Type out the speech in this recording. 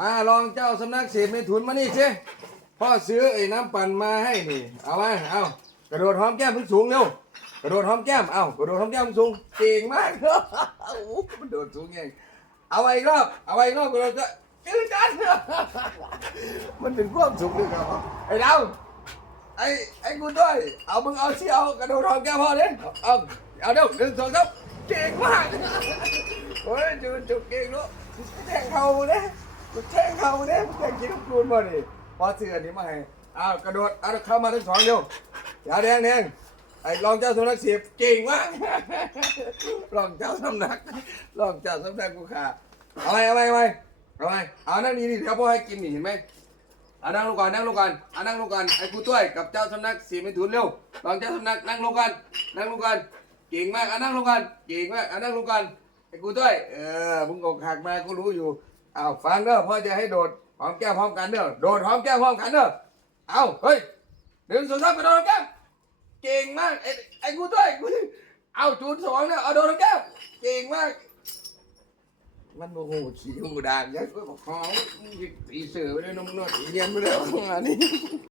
อ่ารองเจ้าสำนักเสียไม่ทุนมานี่สิพ่อซื้อไอ้น้ำปั่นมาให้นี่ เอามาเอากระโดดหอมแก้มสูงๆเร็วกระโดดหอมแก้มเอากระโดดหอมแก้มสูงเก่งมากโอ้โหมันโดดสูงยังเอาไว้รอบเอาไว้รอบกระโดดก็จืดจันมันเป็นความสุขด้วยครับไอ้ดาวไอ้ไอ้กูด้วย เอามึงเอาเชี่ยวกระโดดหอมแก้มพอเลยเอาเอาเร็วหนึ่งสองสามเก่งมากโอ้ยจุดจุดเก่งลูกแทงเขาเนี่ยูแทงเขาเนี่ยกูแทงกินลูกคูณมาดิพอเสือนี่มาให้อ้าวกระโดดเอาเข้ามาทั้งสองเดียวอย่าแดงแดงไอ้รองเจ้าสำนักเสียบเก่งมากรองเจ้าสำนักรองเจ้าสำนักกูขาเอาไปเอาไปเอาไปเอาไปเอานั่งนี่นี่เดี๋ยวพ่อให้กินนี่เห็นไหมเอานั่งลงก่อนนั่งลงก่อนเอานั่งลงก่อนไอ้กูต้วยกับเจ้าสำนักเสียไม่ถุนเร็วรองเจ้าสำนักนั่งลงก่อนนั่งลงก่อนเก่งมากเอานั่งลงก่อนเก่งมากเอานั่งลงก่อนไอ้กูด้วยเออมึงกหักมากูรู้อยู่ เอาฟังเด้อพ่อจะให้โดดหอมแก้มพร้อมกันเด้อโดดหอมแก้มพร้อมกันเด้อเอาเฮ้ยหนึ่งสองสามไปโดดแก้มเก่งมากไอ้ไอ้กูด้วยกูเอาจูนสองเนี่ยเอาโดดแก้มเก่งมาก มันโมโหขี้หูด่างยักษ์ก็บอกของตีเสือไปเลยน้องนวดเรียนไปเลยอันนี้